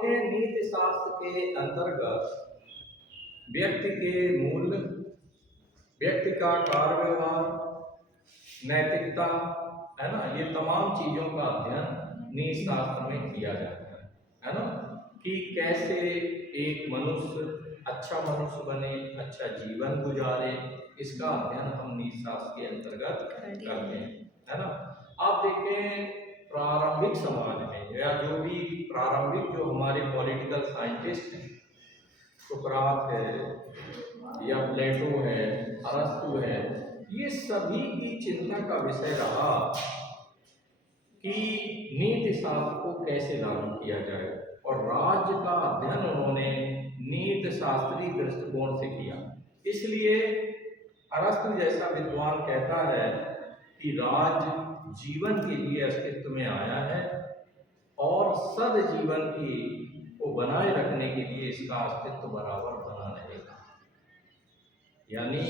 देखें नीति शास्त्र के अंतर्गत व्यक्ति के मूल्य, व्यक्ति का कार्य व्यवहार, नैतिकता, है ना, ये तमाम चीजों का अध्ययन नीति शास्त्र में किया जाता है ना, कि कैसे एक मनुष्य अच्छा मनुष्य बने, अच्छा जीवन गुजारे, इसका अध्ययन हम नीति शास्त्र के अंतर्गत करते हैं, है ना। आप देखें प्रारंभिक समाज में या जो भी प्रारंभिक जो हमारे पॉलिटिकल साइंटिस्ट हैं, सुकरात है या प्लेटो है, अरस्तु है, ये सभी की चिंता का विषय रहा कि नीति शास्त्र को कैसे लागू किया जाए, और राज्य का अध्ययन उन्होंने नीति शास्त्रीय दृष्टिकोण से किया। इसलिए अरस्तु जैसा विद्वान कहता है कि राज्य जीवन के लिए अस्तित्व में आया है और सद जीवन की को बनाए रखने के लिए इसका अस्तित्व बराबर बना रहेगा। यानी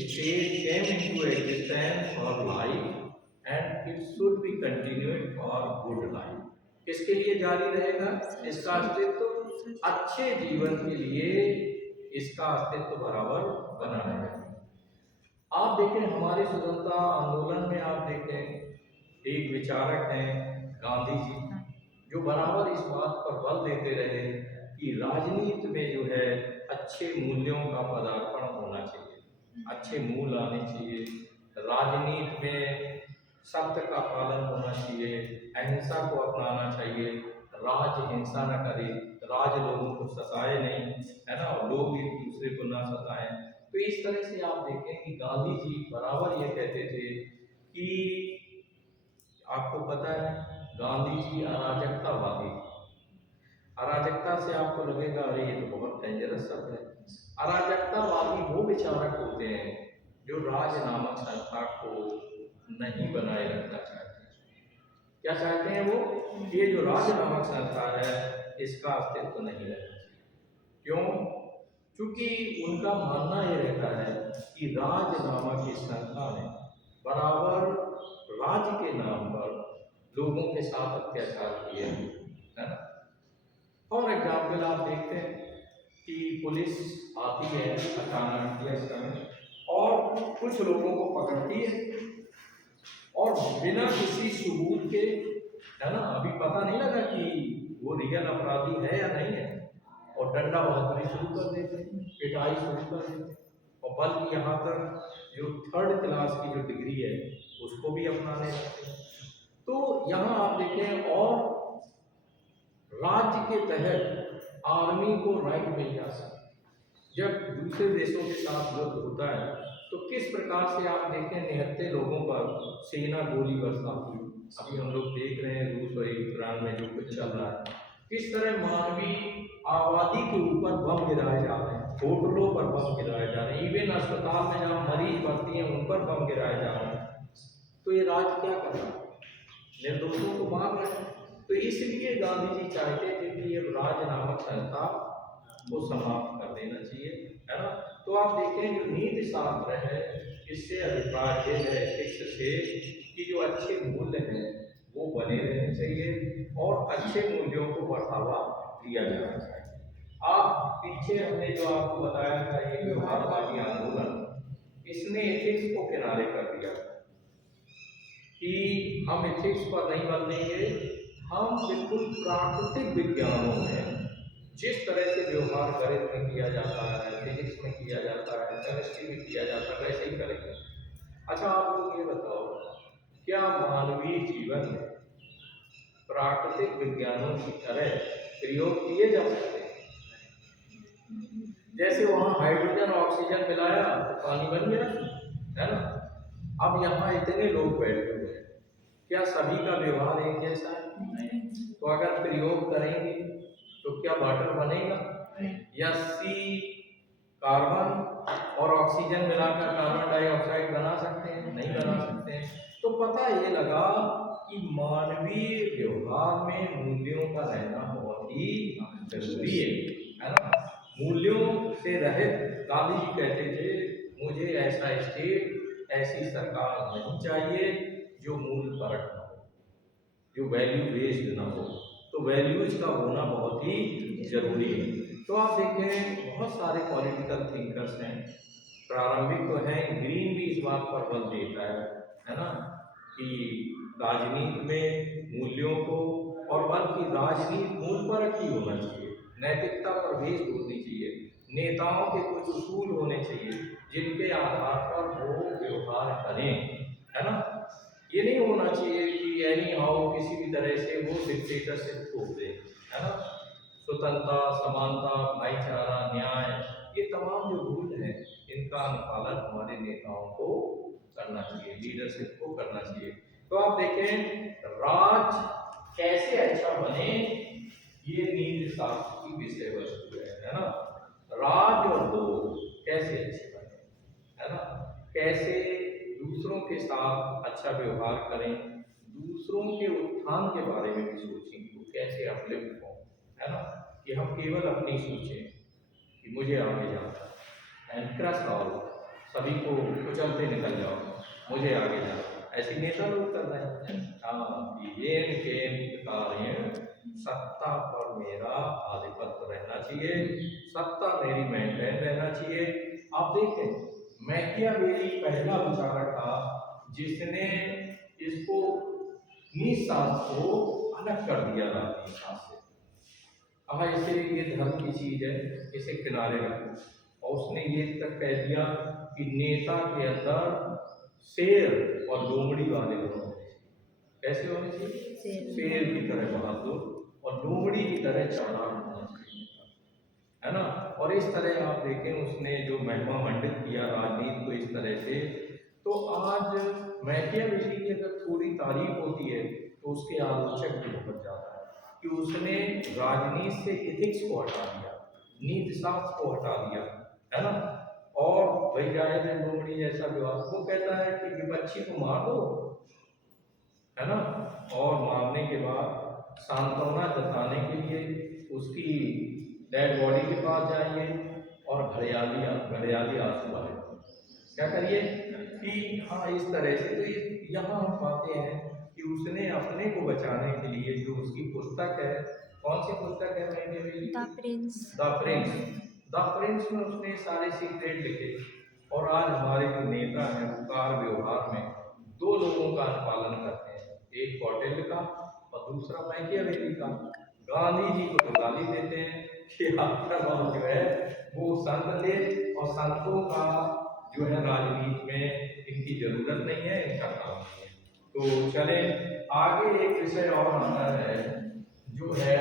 state came into existence for life and it should be continued for good life. किसके लिए जारी रहेगा इसका अस्तित्व? अच्छे जीवन के लिए इसका अस्तित्व बराबर बना रहेगा। आप देखें हमारे स्वतंत्रता आंदोलन में आप देखें एक विचारक हैं गांधी जी, जो बराबर इस बात पर बल देते रहे कि राजनीति में जो है अच्छे मूल्यों का पदार्पण होना चाहिए, अच्छे मूल आने चाहिए, राजनीति में सत्य का पालन होना चाहिए, अहिंसा को अपनाना चाहिए, राज हिंसा न करे, राज लोगों को सताए नहीं, है ना, लोग एक दूसरे को ना सताएं। तो इस तरह से आप देखें कि गांधी जी बराबर ये कहते थे कि आपको पता है गांधी जी अराजकतावादी थे। अराजकता से आपको लगेगा अरे ये तो बहुत डेंजरस शब्द है। अराजकतावादी वो विचारक होते हैं जो राज नामक संस्था को नहीं बनाए रखना चाहते। क्या चाहते हैं वो? ये जो राज नामक संस्था है इसका अस्तित्व नहीं रहना चाहिए। क्यों? क्योंकि उनका मानना ये रहता है कि राज नामक इस संस्था ने बराबर राज्य के नाम पर लोगों के साथ अत्याचार किए, है ना। फॉर एग्जाम्पल आप देखते हैं कि पुलिस आती है अचानक या समय और कुछ लोगों को पकड़ती है और बिना किसी सबूत के, है ना, अभी पता नहीं लगा कि वो रियल अपराधी है या नहीं है, और डंडा बहादुरी शुरू कर देते हैं, पिटाई शुरू कर देते हैं, और बल्कि यहाँ तक जो 3rd क्लास की जो डिग्री है उसको भी अपनाने लगते हैं। तो यहाँ आप देखें, और राज्य के तहत आर्मी को राइट मिल जाता है। जब दूसरे देशों के साथ युद्ध होता है तो किस प्रकार से आप देखें निहत्थे लोगों पर सेना गोली बरसाती। अभी हम लोग देख रहे हैं रूस और यूक्रेन में जो कुछ चल रहा है, किस तरह मानवीय आबादी के ऊपर बम गिराए जा रहे हैं, होटलों पर बम गिराए जा रहे हैं, इवन अस्पताल में जहाँ मरीज भर्ती हैं उन पर बम गिराए जा रहे हैं। तो ये राज्य क्या कर रहा है? निर्दोषों को मार रहे हैं। तो इसलिए गांधी जी चाहते थे कि ये राज नामक संस्था को समाप्त कर देना चाहिए, है ना। तो आप देखें जो नीति शास्त्र है इससे अभिप्राय है शिक्षा से कि जो अच्छे मूल्य हैं वो बने रहने चाहिए और अच्छे मूल्यों को बढ़ावा दिया जाना चाहिए। आप पीछे हमने जो आपको बताया था ये व्यवहारवादी आंदोलन, इसने एथिक्स को किनारे कर दिया कि हम एथिक्स पर नहीं बदलेंगे, हम बिल्कुल प्राकृतिक विज्ञानों में जिस तरह से व्यवहार गणित में किया जाता है, फिजिक्स में किया जाता है, केमिस्ट्री में किया जाता है, वैसे ही करेंगे। अच्छा आप लोग ये बताओ, क्या मानवीय जीवन में प्राकृतिक विज्ञानों की तरह प्रयोग किए जा सकते हैं? जैसे वहाँ हाइड्रोजन ऑक्सीजन मिलाया तो पानी बन गया, है ना। अब यहाँ इतने लोग बैठे हुए हैं, क्या सभी का व्यवहार एक जैसा है? तो अगर प्रयोग करेंगे तो क्या वाटर बनेगा? या सी कार्बन और ऑक्सीजन मिलाकर कार्बन डाइऑक्साइड बना सकते हैं? नहीं बना सकते हैं। तो पता ये लगा कि मानवीय व्यवहार में मूल्यों का रहना बहुत ही जरूरी है ना। मूल्यों से रहित गांधी जी कहते थे मुझे ऐसा स्टेट, ऐसी सरकार नहीं चाहिए जो मूल परक न हो, जो वैल्यू बेस्ड न हो। तो तो वैल्यूज का होना बहुत ही जरूरी है। तो आप देखें बहुत सारे पॉलिटिकल थिंकर्स हैं, प्रारंभिक तो हैं, ग्रीन भी इस बात पर बल देता है ना, कि राजनीति में मूल्यों को, और बल्कि राजनीति मूल पर ही होना चाहिए, नैतिकता पर बेस्ड होनी चाहिए, नेताओं के कुछ उसूल होने चाहिए जिनके आधार पर वो व्यवहार करें, है ना। ये नहीं होना चाहिए कि एनी हाउ किसी भी तरह से वो डिक्टेटरशिप थोप दे, है ना। स्वतंत्रता, समानता, भाईचारा, न्याय, ये तमाम जो रूल हैं इनका अनुपालन हमारे नेताओं को करना चाहिए, लीडरशिप को करना चाहिए। तो आप देखें राज कैसे अच्छा बने, ये नीति शास्त्र की विषय वस्तु है ना। राज और लोग कैसे अच्छे बने, है ना, कैसे दूसरों के साथ अच्छा व्यवहार करें, दूसरों के उत्थान के बारे में भी सोचें कि वो कैसे अपलिफ्ट हों, है ना, कि हम केवल अपनी सोचें कि मुझे आगे जाना एंड क्रश आउट, सभी को कुचलते निकल जाओ, मुझे आगे जाओ, ऐसे नेता लोग कर रहे हैं। हाँ, ये कार्य सत्ता पर मेरा आधिपत्य रहना चाहिए, सत्ता मेरी मेंटेन रहना चाहिए। आप देखें मैकियावेली पहला विचारक था जिसने इसको नीतिशास्त्र को अलग कर दिया राजनीति शास्त्र से। कहा इसे ये धर्म की चीज है, इसे किनारे रखो, और उसने ये तक कह दिया कि नेता के अंदर शेर और लोमड़ी वाले गुण होने चाहिए। कैसे होने चाहिए? शेर की तरह बहादुर और लोमड़ी की तरह चालाक होना चाहिए, है ना। और इस तरह आप देखें उसने जो महिमा मंडित किया राजनीति को इस तरह से। तो आज मैकियावेली की अगर थोड़ी तारीफ होती है तो उसके आलोचक भी बहुत ज्यादा है कि उसने राजनीति से एथिक्स को हटा दिया, नीति शास्त्र को हटा दिया, है ना। और भाई जाहिर है लोमड़ी जैसा व्यवहार, वो कहता है कि विपक्षी को मार दो, है ना, और मारने के बाद सांत्वना जताने के लिए उसकी डेड बॉडी के पास जाइए और घड़ियाली आंसू आए, क्या करिए कि हाँ इस तरह से। तो यहाँ हम पाते हैं कि उसने अपने को बचाने के लिए जो उसकी पुस्तक है, कौन सी पुस्तक है Machiavelli? The Prince. The Prince. The Prince में उसने सारे सीक्रेट लिखे। और आज हमारे जो नेता हैं वो कार व्यवहार में दो लोगों का अनुपालन करते हैं, एक कौटिल्य का और दूसरा मैकियावेली का। गांधी जी को तो गाली देते हैं कि आपका नाम जो है वो संत थे, और संतों का जो है राजनीति में इनकी जरूरत नहीं है, इनका काम नहीं है। तो चले आगे एक विषय और आता है जो है